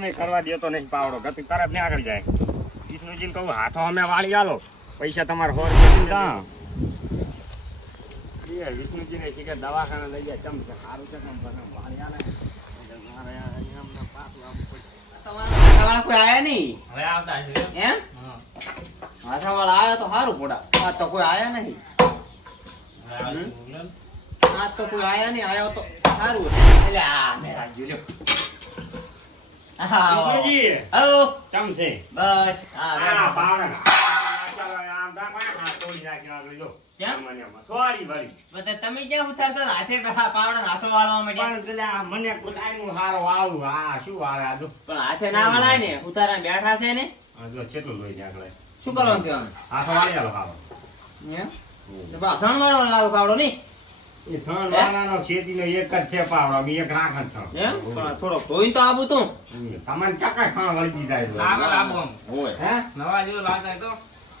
તમે કરવા દેતો નહીં પાવડો ગતિ તરત ને આગળ જાય. વિષ્ણુજીને કહું હાથો અમે વાળી આલો પૈસા તમારે હોર વિષ્ણુજીને શીખે દવાખાને લઈ જાય ચમ છે સારું છે કેમ વાળી આલે તમારા કોઈ આયા નહીં હવે આવતા છે એમ હાથા વાળા આયા તો સારું પોડા આ તો કોઈ આયા નહીં આ તો કોઈ આયા નહીં આયો તો સારું એટલે આ મેરા જોલ્યો વિષ્ણુજી હલો ચમ છે બસ આ પાવડા ચાલો આમ દા હાથ તોડી નાખ્યો આ જો કેમ? મને સોરી ભરી બધા તમે ક્યાં ઉતારતો હાથે પાવડા હાથો વાળવા માંડ્યા પણ પેલા મને પોતાનું હારો આવું આ શું આવે આ જો પણ હાથે ના વળાય ને ઉતારા બેઠા છે ને આ જો કેટલું લોહી જાય શું કરવાનું છે આને? હાથો વાળી આલો હારો એમ? તો પાછળ વાળો લાવો પાવડો નહીં એ સણ વાળાનો ખેતીનો એક જ છે પાવડો બી એક રાખન છે એમ પણ થોડો ધોઈને તો આવું તું તમને ચકા ખાવા વળી દીધા આગળ આવો આમ. હોય હે નવા જેવું લાગતા તો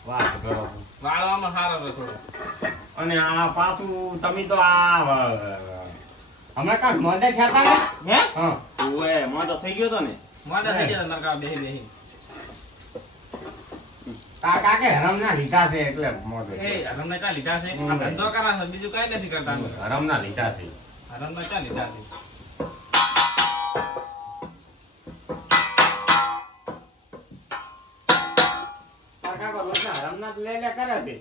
વાત કરો વાળવામાં સારો રહે થોડો અને આ પાછું તમે તો આ હમણાં કાંક મોઢે થયા હતા ને હે હા ઓય મોટો થઈ ગયો તો ને મોટા થઈ ગયા નરકા બેહી બેહી આ કાકે હરમના લીધા છે એટલે મોઢે એ હરમને ચા લીધા છે આ ધંધો કરા છે બીજું કઈ નથી કરતા અમે. હરમના લીધા છે હરમને ચા લીધા છે આ કાકા રોજના હરમના લે લે કરે છે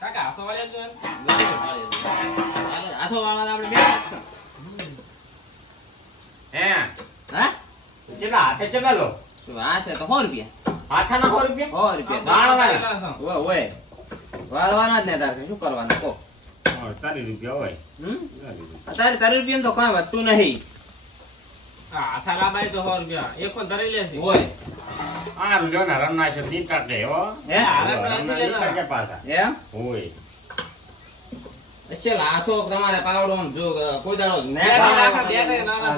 કાકા હાથો વાળ્યા છો એમ હાથો વાળા આપણે બે રાખશું હે હા કેટલા હાથે કેટલા લો શું હાથે તો 100 રૂપિયા હાથાના 100 રૂપિયા 100 રૂપિયા વાળવાના ઓય ઓય વાળવાના જ ને તારે શું કરવાનું કો 40 રૂપિયા હોય અત્યારે 30 રૂપિયા તો કોઈ વધતું નહીં હા હાથા લાંબાઈ તો 100 રૂપિયા એક કો ધરી લેશે ઓય આ રૂજો ના હરમના છે દી કાઢે હો હે હરમના દી કાઢે પાછા એમ હોય અસલ હાથો તમારે પાવડો આમ જો કોઈ દાડો ને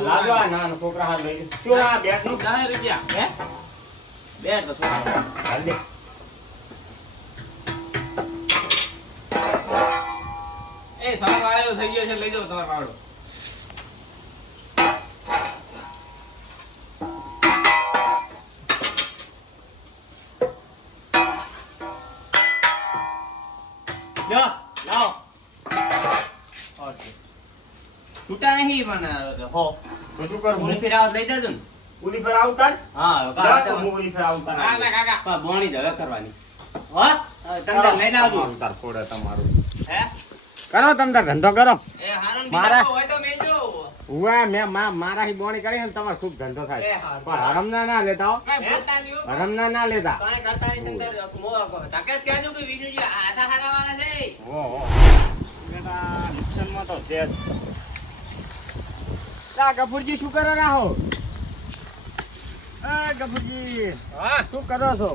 લાગવા નાના છોકરા હાથ લઈ શું આ બેટ નું 10 રૂપિયા હે બે તો છોકરા હાલ દે એ સવા વાળેલો થઈ ગયો છે લઈ જાઓ તમારો પાવડો લો લાવો છૂટા નહીં પણ હો તો શું કરું ઓલી ફેરાવત લઈ જજો ને ઉલી પર આવતા હા જા તો હું ઉલી પર આવતા ના ના કાકા બોણી જ હવે કરવાની હો તમે તાર લઈને આવજો તાર ફોડે તમારું હે કરો તમે તાર ધંધો કરો એ હારણ મારા- બીજા હોય તો મેલજો હુઆ મે મારા હી બોણી કરી ને તમાર ખૂબ ધંધો એ થાય હારું. પણ હરમના ના લેતા હો કાઈ બોલતા નહીં હો. હરમના ના લેતા કાંઈ કરતા નહીં તમે તાર મો તાકે કહેજો કે વિષ્ણુજી હાથા હારા વાળા છે ઓહો બેટા નુકસાનમાં તો છે જ તા ગફુરજી શું કરો રાહો એ ગફુરજી હા શું કરો છો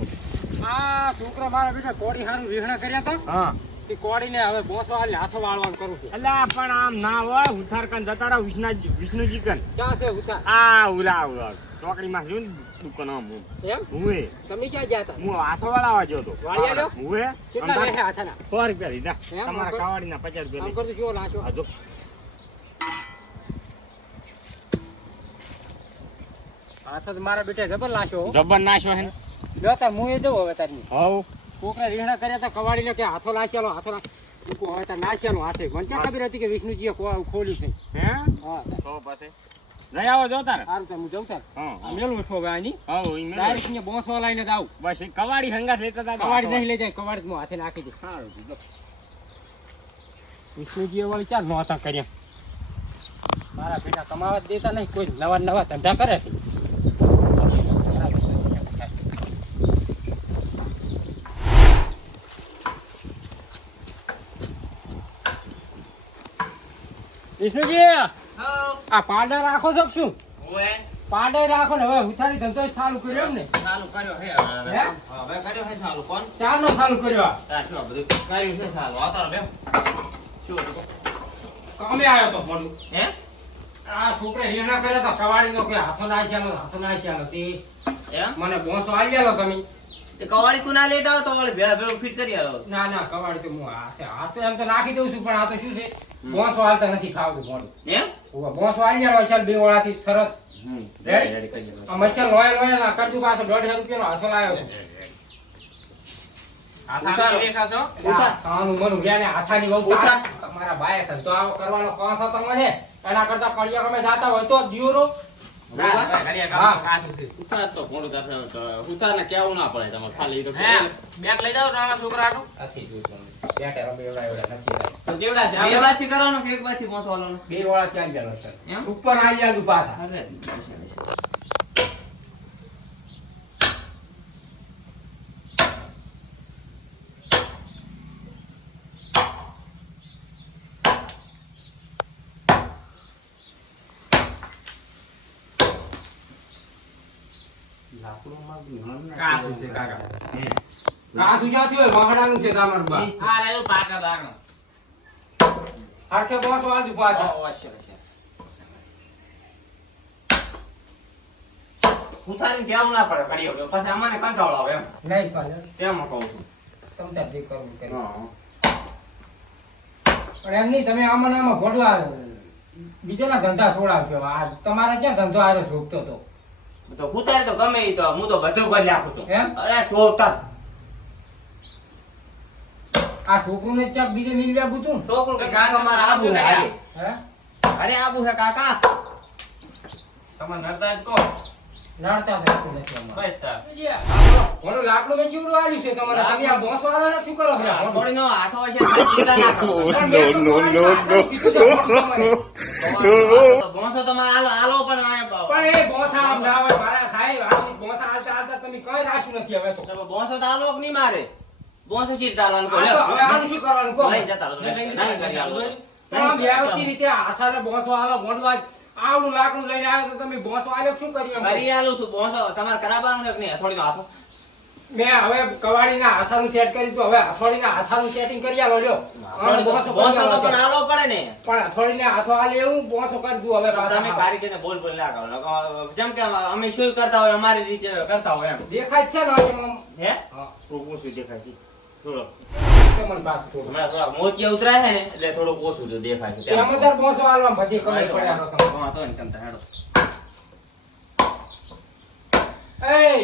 આ છોકરા મારા બેટા કોડી હારું રીહણા કર્યા હતા હા તે કોડીને હવે બોસો હાલે હાથો વાળવાનું કરું છું અલ્યા પણ આમ ના હોય ઉથાર કન જતા રહો વિષ્ણુજી કન ક્યાં છે ઉતાર આ ઉલા ચોકડીમાં જોયું ને દુકાન આમ એમ હુએ તમે ક્યાં ગયા હતા હું હાથો વાળાવા ગયો તો વાળી આલ્યો? હુએ કેટલા લેહે હાથાના 100 રૂપિયા લીધા એમ? તમારા આમ કાવાડીના 50 આમ રૂપિયા કરતું કેવો લાશો આ જો હાથો તો મારા બેટા જબર લાશો જબર નાશો હે લ્યો તાર હું એ જવું હવે તારની હવ છોકરા રીહણા કર્યા હતા કવાડીને કે હાથો લાશ્યાલો હાથો મૂકો હવે તાર નાશ્યાનો હાથે મને ક્યાં ખબર હતી કે વિષ્ણુજીએ ખોલ્યું છે હે હા તો પાસે જઈ આવો જો તારે સારું તાર હું જઉં તાર હા આ મેલું છો હવે આની હવ ઈ મેલો. ડાયરેક્ટ ને બોસો લાઈને જ આવું બસ ઈ કવાડી હંગાત લેતા હતા કવાડી નહીં લઈ જાય કવાડી હું હાથે નાખી દઈશ સારું કીધું. વિષ્ણુજીએ વળી ચાર નહોતા કર્યા મારા બેટા કમાવા જ દેતા નહીં કોઈ નવા નવા ધંધા કરે છે વિષ્ણુજી આ પાવડર રાખો છો કે શું ઓય પાવડર રાખો ને હવે ઉછારી ધંધો ચાલુ કર્યો એમ ને ચાલુ કર્યો હે હે? હવે કર્યો હે ચાલુ કોણ ચારનો ચાલુ કર્યો આ આ શું આ બધું કર્યું છે ચાલુ આવતો બે શું હતું? કામે આવ્યો તો મોડું હે આ છોકરા રીહણા કર્યા તો કવાડીનો કે હાથો નાશ્યાલો તે એમ મને બોસો આવી ગયેલો તમે તે કવાડી કુના લેતા આવો તો ઓલે ભેળા ભેળું ફિટ કરી આવો ના ના કવાડી તો હું હાથે એમ તો નાખી દઉં છું પણ આ તો શું છે બોસો હાલતા નથી ખાવું મોડું એમ બોસો આવી ગયેલો છે બે વાળાથી સરસ રેડી કરી દો. આ મચ્છર લોય લોય ના કરજુ પાછો 150 રૂપિયાનો હાથો લાવ્યો છે ઉતારો. દેખાશો ઉતાર. સાનું મનું ગયા ને હાથાની વહુ ઉતાર. તમારા બાએ ધંધો આવો કરવાનો કોણ છો તમને એના કરતા કડિયા તમે જાતા હોય તો દિયોરો ઉતાર તો ઘોડું કાઢે તો ઉતારને કેવું ના પડે તમારે ખાલી તો બેગ લઈ જાવ નાના છોકરાનું નથી જોઈતું બેટે રમે એવડા એવડા નથી લાવ્યો. તો કેવડા છે બે બાથી કરવાનો કે એક બાથી પહોંચવાનો બે વાળા ત્યાં ગયેલો છે એમ? ઉપર આવી જાવ પાછા અરે કાસુ છે કાકા કાસુ જ્યાંથી હોય વાહડાનું છે તમારું બા આ રહ્યો પાકા દાણો હરખે બોસ વાળું પાછા ઉતારીને કેવું ના પડે ઘડીએ પછી અમારે કંટાળો આવે એમ નહીં કરે તેમાં કહું છું તમને જે કરવું કરે હા. પણ એમ નહીં તમે આમાં ને આમાં ભોડવા બીજાના ધંધા છોડાવશો આ તમારે ક્યાં ધંધો આરે શોધતો તો તો ઉતારી તો ગમે ઈ તો હું તો બધું કરી નાખું છું એમ? અરે ટોટલ આ છોકરું ને ક્યાંક બીજે મિલ જાય બુતું છોકરું કે કાકા મારે આબુ હે હાલે. હે અરે આબુ હે કાકા તમે નડતા જ કહો. લડતા થતું નથી અમારે. બસ તાર. ઓલું લાકડું મેં ચીવડું આલ્યું છે તમારે તમે આ બોસ વાળાને શું કરો છો? થોડીનો હાથો હશે તો ચિંતા ના કરો. પણ મેં તો તમારી હાથે કીધું છે બોસ તમારે. તો ભોંસો તમારે આલો પણ પણ એ બોસા આમ ના હોય મારા સાહેબ આવી બોસા હાલતા હાલતા તમે કઈ રાખ્યું નથી હવે તો ભોંસો તો આલો કે નહીં મારે ભોંસો સીધા આલવાનું કહો, આ લ્યો. તો હવે આનું શું કરવાનું કહો? લઈ જતા રહો, નહીં કરી આલો. પણ આમ વ્યવસ્થિત રીતે હાથાને બોસો આલો મોઢવા આવડું લાકડું લઈને આવ્યો તો તમે બોસો આલ્યો શું કર્યું એમ? કરી આલું છું ભોંસો તમારે કરાવવાનું છે કે નહીં થોડીનો હાથો મેં હવે કવાડીના હાથાનું સેટ કર્યું તો હવે હથોડીના હાથાનું સેટિંગ કરી આલો લ્યો આમ બોસો ભોંસો તો કરી પણ આલો આલો પડે ને પણ હથોડીને હાથો આલે એવું બોસો કરી દઉં હવે તમે પાછા. કારીગરને બોલ બોલ ના કરો જેમ કે અમે શું કરતા હોય અમારી રીતે કરતા હોય એમ દેખાય જ છે ને હવે એમ. હે હા. થોડુંક ઓછું દેખાય છે થોડો તમને પાછું થોડું. હમણાં થોડા મોતિયા ઉતરાય છે ને એટલે થોડુંક ઓછું તો દેખાય છે એમાં તાર બોસો આલવામાં બધી કમાઈ પડે આનો તમને. હા, તો નહીં તમતાર, હેડો. એય,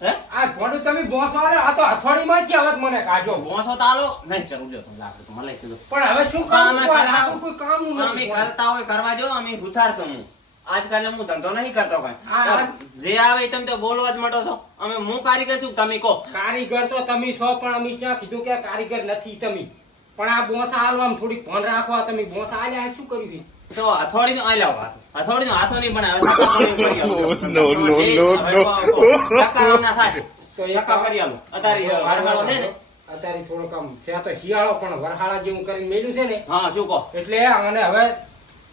હે આ ભોંડું તમે બોસો આલ્યો આ તો હથોડીમાંથી હવે મને કાઢો. ભોંસો તો આલો નહીં કરું લ્યો તમે લાકડું તો મને કીધું પણ હવે શું પણ કામ અમે કોઈ કરતા- લાકડું કોઈ કામનું અમે નથી. કરતા હોય કરવા જો અમે ભૂથાર છું હું આજકાલ હું ધંધો નહીં કરતો હા, કઈ જે આવે એ તમે તો બોલવા જ માંડો છો અમે હું કારીગર છું તમે કહો કારીગર તો તમે છો પણ અમે ક્યાં કીધું કે કારીગર નથી તમે પણ આ બોસા હાલવામાં થોડીક ભણ રાખવા તમે બોસા હાલ્યા શું કર્યું છે? તો હથોડીનો આ લાવો હથોડીનો હાથો નહીં બનાવે સક્કા કરી આલો. No, no, no, no. સક્કા ના થાય તો એક સક્કા કરી આલો અત્યારે વરસાદો છે ને અત્યારે થોડોક આમ છે તો શિયાળો પણ વરહાળા જેવું કરીને મેલ્યું છે ને હા શું કહો એટલે અને હવે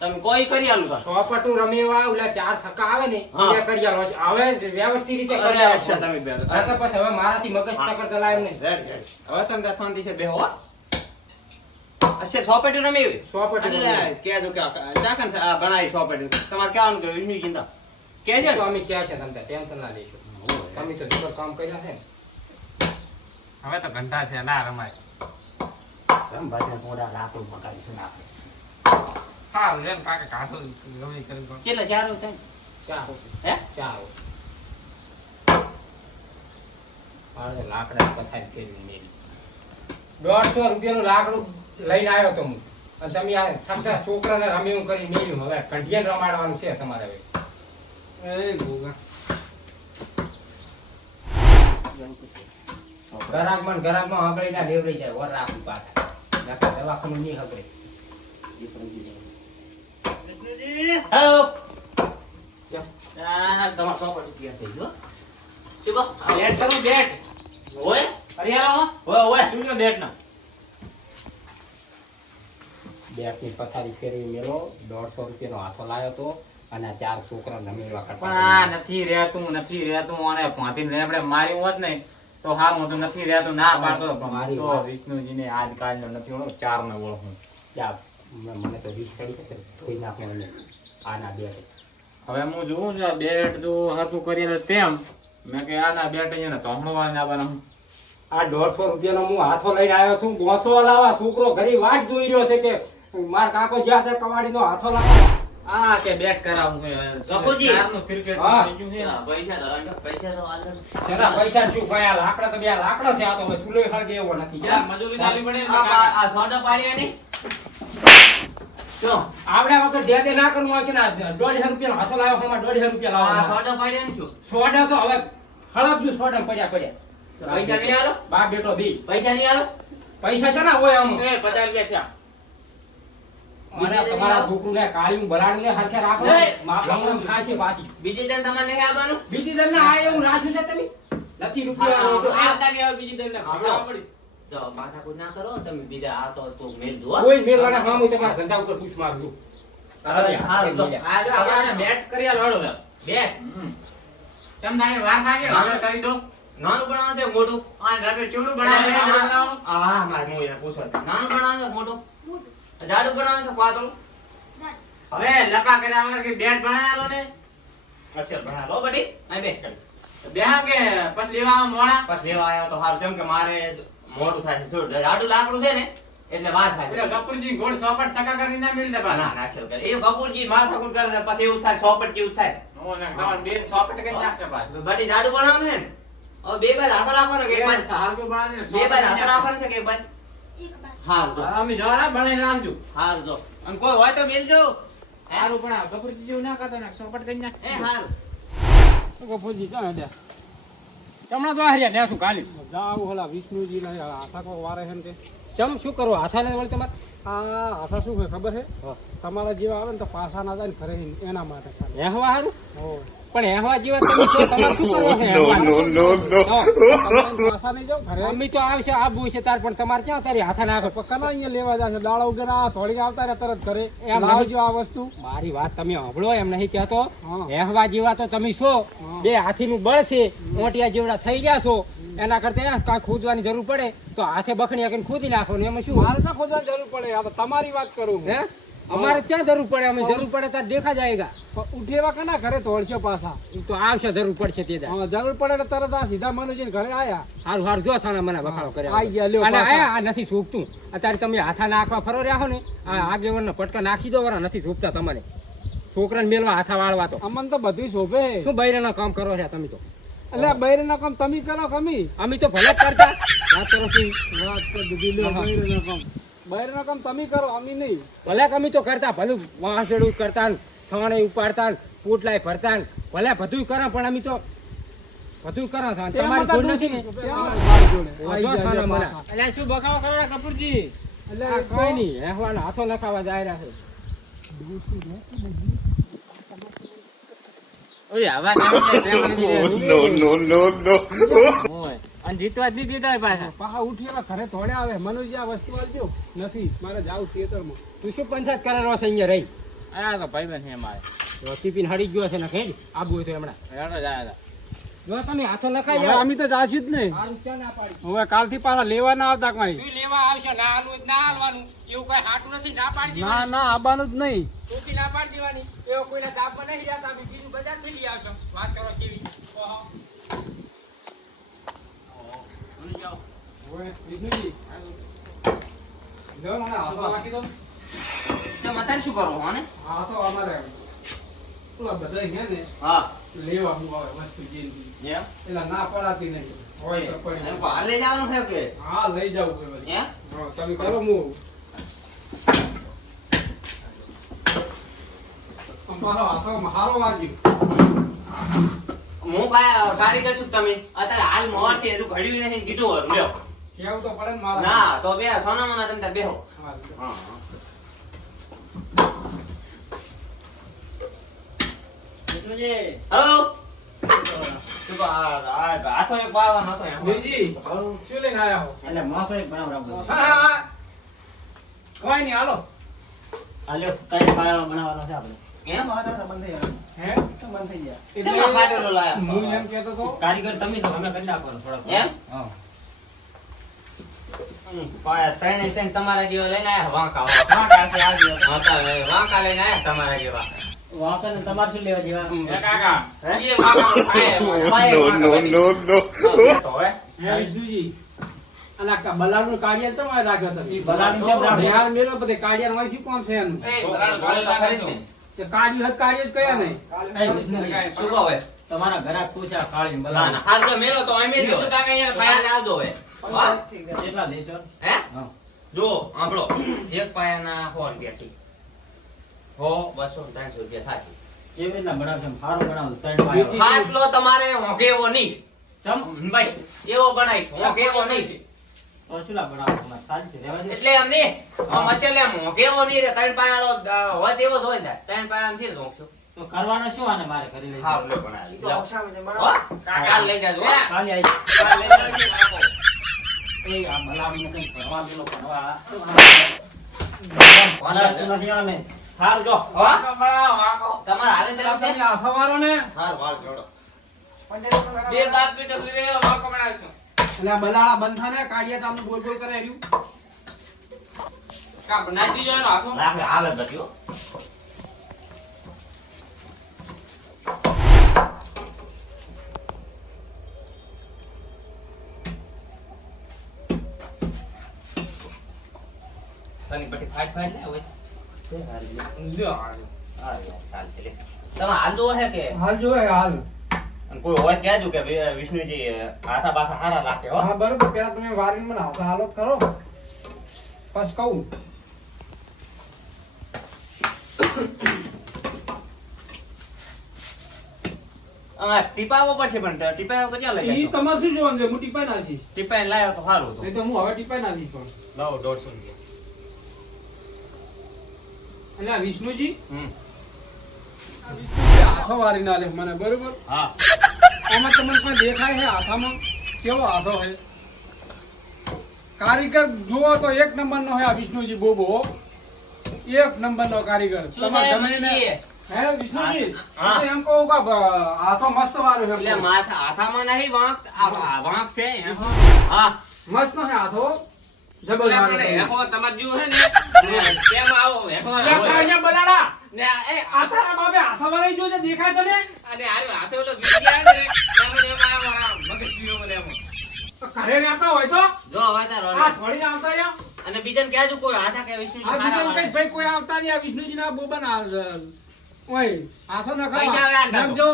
તમે કોઈ કરી આલું સર સોપટું રમેવા ઓલા 4 સક્કા આવે ને હા. એ કરી આલો છે. હવે વ્યવસ્થિત રીતે કરી અરે આલો અચ્છા છો. તમે બે આ તો પછી હવે મારાથી મગજ ટકર ચલાય નહીં. હવે તમે ત્યાં શાંતિ છે બેહો અચ્છા સોપેટી રમી એવી? સોપટું અરે, કહેજો કે ચાકન છે, આ બનાવી સોપેટી તમારે કહેવાનું કે વિષ્ણુ ચિંતા કહેજો તો ને અમે ક્યાં છે તમે ટેન્શન ના લેશો તમે તો super કામ કર્યા છે ને હવે તો ઘંટા છે ના રમાય. હા રે ને કાકા કાઢો ગમે કરી દો. કેટલા ચાર થાય ચારો હે ચારો અરે લાકડા પથારી ફેરવી મેલી 150 રૂપિયાનું લાકડું લઈને આવ્યો તો હું અને તમે આ સગા છોકરાને રમ્યું કરી મેલ્યું હવે કંઢિયાને રમાડવાનું છે તમારે હવે એ ગોગા ગરાગમાં હગળી ના લેવડી જાય વર રાખું પાછા નકર દવાખાનું નહીં હગડે હેલો ચાલ. તમારો સોપેટી તૈયાર થઈ ગયો શું કહો બેટ કરું બેટ ઓય હરિયાળો ઓય ઓય શું છે બેટ ના બેટની પથારી ફેરવી મેલો 150 રૂપિયાનો હાથો લાવ્યો તો અને આ 4 છોકરા રમેવા પણ કરતા આ નથી રહેતું અને પાંથી આપણે માર્યું હોત ને તો હારું હતું. નથી રહેતું ના પાડતો મારી તો વાત. વિષ્ણુજીને આજકાલનો નથી ઓળખ 4 ને ઓળખું. જા, મને તો 20 સડી કે ધોઈ નાખો એને આના બેટ હવે હું જોઉં છું આ બેટ જો હરખું કરીને તેમ મેં કે આના બેટ અહીંયા તોહણવા જવાના. આ 150 રૂપિયાનો હું હાથો લઈને આવ્યો છું 200 લાવવા છોકરો ઘરે વાટ જોઈ રહ્યો છે કે માર કાકો જ્યાં છે કવાડીનો હાથો લાવવા આ કે બેટ કરાવું છે. બાપુજી. ચારનું ક્રિકેટ હા. બીજું છે. પૈસા તો પૈસા તો આલે. તેના પૈસા શું કયા લાકડા તો બે લાકડા છે આ તો હવે સુલે હળગે એવો નથી આ મજૂરી ચાલી પડે ને આ સોડા પાડ્યા ની શું આવડે વખત દે દે ના કરવું હોય કે ના 1.5 રૂપિયા હાથો લાવ્યો હમણાં 1.5 રૂપિયા આ લાવો સોડા પાડ્યા ની શું સોડા તો હવે હળગજુ સોડા પડ્યા પૈસા નહીં આલો બા બેટો બી પૈસા નહીં આલો પૈસા છે ને હોય આમ એ 50 રૂપિયા થયા. અને તમારા છોકરુને કાળિયું બરાડીને હરખે રાખો નહીં. માપવાનું ખાશે પાછી બીજી જણ તમારે નહીં આવવાનું બીજી દરના આ એવું રાખ્યું છે તમે નથી રૂપિયા હા, જો આ આવતા નહીં આવે બીજી દરને. આવડો. પડી. તો માથાકૂટ ના કરો તમે બીજા આ તો મેલ દો કોઈ મેલવાના કામ હોય તમારા ધંધા ઉપર પૂછ મારજો હારું તો. આ જો આપણે આને બેટ કરી આલો હળો તાર. બે કેમ થાય વાર લાગે હવે કરી દો. નાનું બનાવો છે મોટું આ રબે ચૂડું બનાવે છે બનાવવાનું. હા મારે હું એને પૂછો નાનું બનાવો છે મોટું જાડું બનાવો છે પાતળું હવે લકા કર્યા વગર કે બેટ બનાવેલો ને અચ્છા બનાવો બડી આ બેસ કરી બેહા કે પછી લેવા આવો મોડા. પછી લેવા આવ્યો તો સારું કેમ કે મારે મોટું થાય છે શું જાડું લાકડું છે ને એટલે વાર થાય એટલે છે કપૂરજી ગોળ 100% ટકા કરી ના મિલ દે પાછા. ના ના સર કરે એ કપૂરજી માથાકૂટ કરે ને પછી એવું થાય 100 જેવું થાય ઓ ને તમારે બેન 100% કરી નાખશે પાછું. બડી જાડું બનાવવાનું છે ને હવે બે બાદ હાથો રાખવાનો કે એક બાદ સારું બનાવી દે બે બાદ હાથો રાખવાનો છે કે એક બાદ હારું તો અમે જવાના બનાવી નાખજો. હારું તો અને કોઈ હોય તો મિલજો સારું પણ આ કપૂરજી જેવું ના કરતા ને 100% કરી નાખ. એ હારું ગોપુજી ચાલે દે તમને તો હાર્યા ને શું કાલી જાવ હોલા વિષ્ણુજી ને હાથા કો વારે છે ને કે ચમ શું કરો હાથા ને વળી તમારે આ હાથા શું છે ખબર છે તમારા જેવા આવે ને તો પાસા ના જાય ને ઘરે એના માટે હેહવા હારું પણ હેહવા જેવા તમે છો તમારે શું કરવો છે પાસા નહીં જાવ ઘરે અમે તો આવશે આબુ છે તાર પણ તમારે ક્યાં તારી હાથા નાખો કના અહીંયા લેવા જશે દાડા વગર આ થોડી આવતા રહ્યા તરત ઘરે એમ લાવજો આ વસ્તુ મારી વાત તમે સાંભળો એમ નહીં કહેતો હેહવા જેવા તો તમે છો બે હાથીનું બળ છે મોટિયા જેવડા થઈ ગયા છો એના કરતા કાંઈ ખોદવાની જરૂર પડે તો હાથે બખણી કરીને ખોદી નાખો ને એમાં શું મારે ના ખોદવાની જરૂર પડે આ તો તમારી વાત કરું હે અમારે ક્યાં જરૂર પડે અમે જરૂર પડે ત્યારે દેખા જાયગા ઉઠેવા કના ઘરે તોડશે પાછા તો આવશે જરૂર પડશે તે જરૂર પડે એટલે તરત આ સીધા મનુજીને ઘરે આયા હારું હારું જો સાના મને બખાડો કરે આઈ ગયા લ્યો અને આયા આ નથી શોભતું અત્યારે તમે હાથા નાખવા ફરો રહ્યા હો ને આ આગેવનનો પટકા નાખી દો વરા નથી શોભતા તમને છોકરાને મેલવા હાથા વાળવા તો અમને તો બધું શોભે શું બૈરાના કામ કરો છો તમે તો એટલે બૈરાના કામ તમે કરો કમી અમે તો ભલે જ કરતા વાત કરો છો વાત તો દીધી લે બૈરાના કામ બૈરાના કામ તમે કરો અમે નહીં ભલે અમે તો કરતા ભલું વાંસેડું કરતા સવાણે ઉપાડતા પોટલાય ભરતા ભલે બધું કરે પણ અમે તો બધું કરો છો તમારી જોડ નથી ને એટલે શું બકાવો કરો કપૂરજી એટલે કોઈ નહીં હેહવાના હાથો નખાવા જાય રહ્યા છે ઓય આવા ના ઓય અને જીતવા જ દીધા પાછા પાહા ઉઠીને ઘરે થોડે આવે મનુજી આ વસ્તુ આવજો નથી મારે જાવ થિયેટરમાં તું શું પંચાયત કરેલો છે અહીંયા રહી આ તો ભાઈબંધ છે મારે ટિફિન હડી ગયો છે ને ખેડ આબુ હોય તો હમણાં હેડો જાય જો તમે હાથો નખાઈ જાવ અમે તો જાશું જ નહીં હવે કાલથી પાછા લેવા ના આવતા કઈ તું લેવા આવશે ના આલું ના આલવાનું એવું કઈ હાટું નથી ના પાડી દેવાની ના આવવાનું જ નહીં તું ના પાડી દેવાની એવો કોઈના દાબમાં નહીં જતા અમે બીજું બજાર થી લઈ આવશો વાત કરો કેવી ઓહો ઓય વિષ્ણુજી જો મને હાથો રાખી દો તો મતાન શું કરો હો ને હા તો અમારે ઓલા બધા છે ને હા લેવા હું આવે વસ્તુ જેની એમ એટલે ના પડાતી નહીં હોય તો પડી એમ હાલ લઈ જવાનું છે કે હા લઈ જાવ કોઈ વળી. એમ હા તમે કરો હું મારો હાથો હારો વાગ્યો હું કારીગર છું તમે અત્યારે હાલ મોર થી હજુ ઘડ્યું નથી કીધું હોય લ્યો કેવું તો પડે ને મારા ના તો બે સોનામાં તમે તાર બેહો હા. હા વિષ્ણુજી હલો શું કહો? આ હાથો એક પાડવાનો હતો એમ. બીજી શું લઈને આયા હો એટલે માસો એક બનાવરાવો હા કોઈ નહીં હાલો હાલ્યો કઈ પાયાનો બનાવવાનો છે આપણે એમ હાથો તો બંધ થઈ ગયો. હે બંધ થઈ ગયા એટલે ચેમાં ફાટેલો લાયા? હું એમ કહેતો તો કારીગર તમે તો અમે કરી નાખવાનો થોડો એમ? હા પાયા ત્રણે ત્રણ તમારા જેવા લઈને આયા વાંકા વાંકા છે આવજો વાંકા લઈને આયા તમારા જેવા વાંકા ને તમારે શું લેવા જેવા એ કાકા હે? એ વાંકાનો ખાય તો હવે હે વિષ્ણુજી અને આ બલાડનું કાળિયા તમારે રાખ્યો હતો ઈ બલાડની જેમ રાખો. યાર મેલો બધે કાળિયા માં શું કામ છે એનું એ બરાબર ગોળે લાગે તો તે કાળી હદ કાળી જ કયા નહીં. એ વિષ્ણુજી, શું કહો હવે? તમારા ઘરાક પૂછ્યા કાળી ના બલાવી. ના હાલ તો મેલો તો અમે મેલો તો કાકા અહીંયા પાયા આવજો હવે હા? કેટલા લેશો? હે હા. જો આપણો એક પાયાના 100 રૂપિયા છે 100 200 300 રૂપિયા થાશે કેવી રીતના બનાવશો? સારું બનાવજો, ત્રણ પાયો. ખાટલો તમારે હોંકેવો નહીં ચમ? ભાઈ એવો બનાવીશ હોંકેવો નહીં તો શું લા બનાવો તમારે? સારી છે, રહેવા દે. એટલે એમ નહીં મસલે એમ હોંકેવો નહીં રે ત્રણ પાયાનો હોય તેવો જ હોય ને ત્રણ પાયામાં છે હોંકશો તો કરવાનો શું આને મારે કરી લઈ? હા લે બનાવી હો? કાલ લઈ જાજો હો? કાલે આવી. કાલ લઈ જાજો. એ આ બલાવીને કંઈ ભણવા દેલો, ભણવા. ભણાવતું નથી આને. હારું જો હો? તમારે હાલે તરફ છે તમે આ સવારો ને હારું હાલ જોડો બે બાપ બેટા સુધી રહેવા વાંકો બનાવશું. એટલે આ બલાળા બંધ થાય ને કાળિયા તમને બોલ બોલ કરે રહ્યું. કાં બનાવી દીજો એનો હાથો. આપણે હાલ જ બચ્યો સની પટ્ટી ફાટ ફાટ લે હવે લ્યો. હા યાર ચાલ લે તમે હાલ દો હે કે હાલ જોવે હાલ. અને કોઈ હોય કહેજો કે વિષ્ણુજી હાથા બાથા હારા રાખે હો હા બરોબર, પેલા તમે વારીને મને હાથો હાલો કરો પછી કહું. ટીપાવો પડશે પણ ટીપાવો ક્યાં લઈ ઈ જાય તમારે શું જોવાનું છે? હું ટીપાઈ નાખીશ. ટીપાઈને લાવ્યો તો સારું હતું નહીં તો હું હવે ટીપાઈ નાખીશ પણ. લાવો 150 રૂપિયા એટલે આ વિષ્ણુજી હમ આ વિષ્ણુજી હાથો વારી ના લે મને બરોબર. હા આમાં તમને કોઈ દેખાય છે હાથામાં કેવો હાથો છે? કારીગર જુઓ તો એક નંબર નો છે આ વિષ્ણુજી બોબો, એક નંબર નો કારીગર. શું તમારે સાહેબ ગમે ને વિષ્ણુજી? હે વિષ્ણુજી, હા. તો એમ કહું કે હાથો મસ્ત વાર્યો છે. એટલે હાથામાં નહીં વાંક આ વાંક છે એમ. હા મસ્ત નો છે હાથો, જબર એટલે વાર્યો આપણે છે. હેફો તમારે જેવું છે ને તેમ આવો હેફો લે કાળિયા બલાડા, ને એ આ તારા બાપે હાથો વાળી જોજે, દેખાય તને? અને હારે હાથે ઓલો બીજી આવે ને એમાં આમ મગજ પીરો મને એમ તો ઘરે રહેતા હોય તો જો હવે તારો આ થોડી આવતા રહ્યા. અને બીજાને કહેજો કોઈ હાથા કે વિષ્ણુજી આ હારા બીજાને કઈ વાળા. ભાઈ કોઈ આવતા નહીં, આ વિષ્ણુજીના બોબાના ઓય હાથો ન પૈસા હવે આલતા દો. જો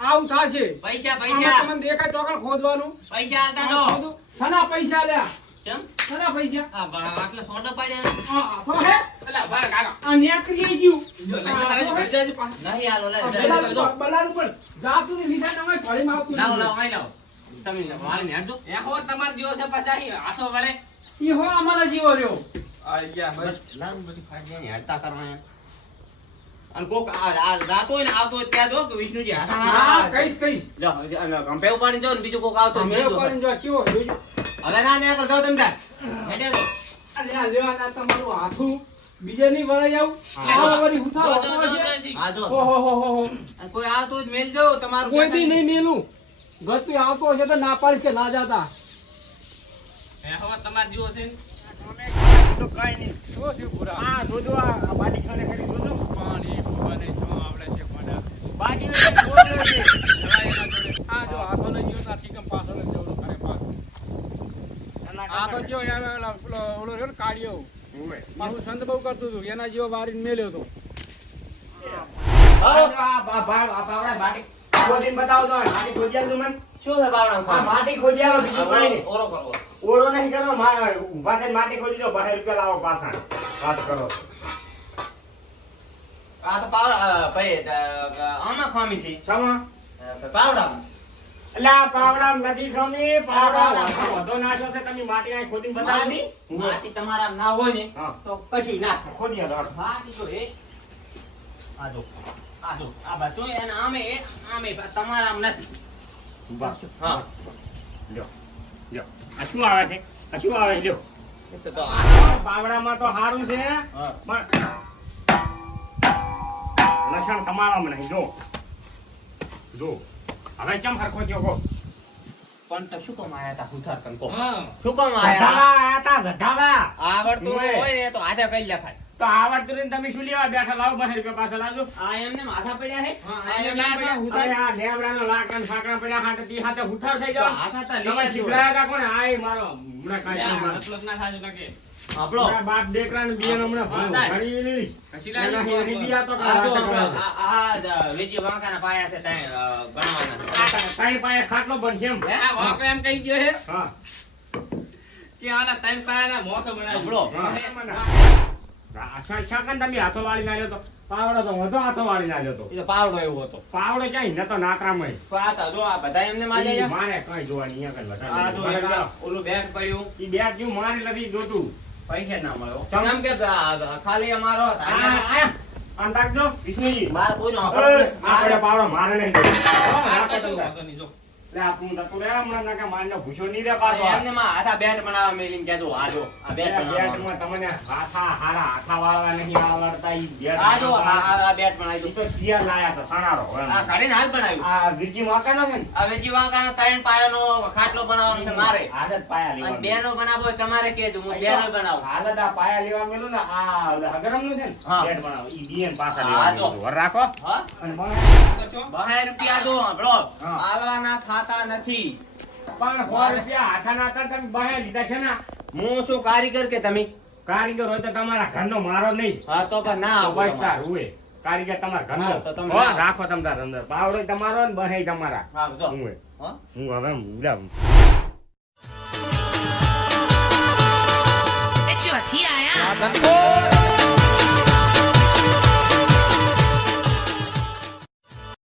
આવું થાશે. પૈસા આમાં પૈસા તમને દેખાય ચોકડ ખોદવાનું. પૈસા આલતા દો ખોદું. સના પૈસા લ્યા, કેમ સના પૈસા? આટલે સોડો પડ્યા આ હાથો હે? એટલે ભાઈ કાકા આ નેકરી ગયું. જો આ લઈને તારે હાથો હે? ઘર જાય છે પાછા. નહીં હાલો લે બલારું પણ જાતું ને લીધા ના હોય, ઘડીમાં આવતું લાવો નથી. લાવો અહીં લાવો તમે વાળીને હાડજો હેફો તમારે જેવો છે પાછા અહીં હાથો વળે ઈ હો અમારા જેવો રહ્યો. બસ લાવ બધી ફાડી જાય ને હડતા કરવાના અને કોક આ રાતો હોય ને આવતો હોય ત્યાં જો કે વિષ્ણુજી હાથા હા હારા કઈશ કઈશ. લો ગંભે ઉપાડી દો ને બીજું કોક આવતો હોય અમે બીજું ઉપાડીને જો કેવો જોજો. હવે ના ને જાઓ તમે તાર હેડે દો અલે આ લેવાના તમારું હાથું બીજાની વળાઈ આવું. હા. આ વળી ઉઠાવો, જો, જો, ઉઠાવો જો, છે. જો. હા જો ઓહો હો હો હો. અને કોઈ આવતો હોય તો મેલ દો તમારું કોઈ દી નહીં મેલું. ગતું આવતો હશે તો ના પાડીશ કે ના જાતા. હેફો તમારે જેવો છે ને તો કાઈ નહીં. શું થયું પૂરા? હા જોજો આ બાડી ખાને કરી જોજો. પાણી ભૂવાને જો આવડે છે કોડા. બાડીને બોલ છે. આ જો હાથોને જીવ ના ઠીકમ પાછળ જ જવું ખરે પાછળ. આ તો જો યાર ઓલો રહ્યો ને કાળિયો. મારું સંત બહુ કરતું હતું, એના જેવો વારીને મેલ્યો હતો. બાવડા માટી ખોદીને બતાવો તો માટી ખોદી આવજો મને. શું છે બાવડા આ માટી ખોદી આવો, બીજું કાંઈ નહીં. ઓરો કરો ઓળો નહીં કરવો, ઊભા થઈને માટી ખોદી દો, 12 રૂપિયા લાવો પાછા. વાત કરો. આ તો પાવડા ભાઈ આમાં ખામી છે શામાં? પાવડામાં એટલે આ પાવડા નથી સ્વામી, પાવડા પાવડા. વધો નાખ્યો છે, તમે માટી અહીં ખોદીને બતાવો. માટી માટી તમારા ના હોય ને હા. તો કશું ના થાય. ખોદી આવો. માટી તો એ આ જો આ બધું એને આમે તમારા આમ નથી ઊભા. હા લ્યો, લ્યો. આ શું આવે છે? આ શું આવે છે? લ્યો. એ તો આ પાવડામાં તો સારું છે, હા પણ લસણ તમારામાં નહીં. જો જો હવે કેમ હરખો થયો કહો? પણ તો શું કામ આયા તા હુથાર કંકો હા શું કામ ગધાડા આયા આયા તા, ગધાડા. આવડતું ઓય. હોય ને તો હાથે કઈ લે ખાય તો આવડતું નહીં તમે શું લેવા બેઠા? લાવો 12 રૂપિયા પાછા લાવજો. આ એમને માથા પડ્યા છે આ લેબડાનો લાકડા ફાકડા પડ્યા હાથે તી હાથે હુઠાર થઈ જાવ. હાથ હતા તમે લઈ શીખડાયા તા કોને? આય મારો હમણાં કાંઈ લે, મારો. મતલબ ના થાજો લાગે. આપણો મારા બાપ દીકરાને બેનો હમણાં ભણી લીધી. કશી લાગે એના હિરી બી આ તો આ જો કાંઈ આ વેજી વાંકાના પાયા છે ત્યાં ગણવાના ત્રણ પાયે ખાટલો બનશે એમ. આ વાંકો એમ કહી ગયો હે હા. કે આના ત્રણ પાયાના મોસો બનાવ્યો. હા. શાકન તમે હાથો વાળી ના લ્યો તો પાવડો તો વધો હાથો વાળી ના લ્યો તો એ તો પાવડો એવો હતો પાવડો ક્યાંય નતો નાકરામાં. તો આ તો જો આ બધા એમને માર્યા છે. મારે કઈ જોવાની અહીંયા આ આગળ જો વધારે. એક ઓલું બેગ પડ્યું ઈ બેગ જેવું મારે નથી જોતું. પૈસા ના મળ્યો ચમ. એમ કે ખાલી અમારો આમ રાખજો વિષ્ણુજી. માર કોઈનો આપણે પાવડો મારે નહીં દેવો. આ કશું વાંધો નહીં, જો. લે આપણું થતું રે હમણાં નાકે મારનો ભૂસો નહીં રે પાછો. એમને માં હાથા બેટ બનાવવા મેલીને કહેજો આ જો આ બેટ બનાવવા બેટમાં તમને હારા હાથા વાળવા નહીં આવડતા. ઈ બેટ આ જો આ બેટ બનાવી ઈ તો શિયાળ લાયા હતા સણારો એમ. આ ઘડીને હાલ બનાવ્યું આ ગીરજી વાંકાનો છે ને આ વેજી વાંકાના ત્રણ પાયાનો ખાટલો બનાવવાનો છે મારે આદત પાયા અને લેવાનું. બેનો બનાવવો હોય તમારે કહેજો હું બેનો બનાવું હાલત આ પાયા લેવા મેલું ને આ હગરમનું છે ને હા. બેટ બનાવો. ઈ બીએન પાછા હા, લેવા જો. મેલું. વર રાખો હા અને બહાર 12 રૂપિયા દો આપણો હા. આલવાના ખાતા નથી પણ 100 રૂપિયા હાથાના હતા તમે બહાર લીધા છે ને. હું શું કારીગર કે તમે કારીગર હોય તો તમારા ઘરનો મારો નહીં. હા તો પણ ના તો આવું બસ તાર તમારે. હુએ. કારીગર તમારા ઘરનો. હા, તો તમે હો, ના. રાખો તમ તાર અંદર. પાવડો તમારો ને બહાય તમારા. હા જો હુએ. હા હું હવે ઉડાવ. ચોથી આયા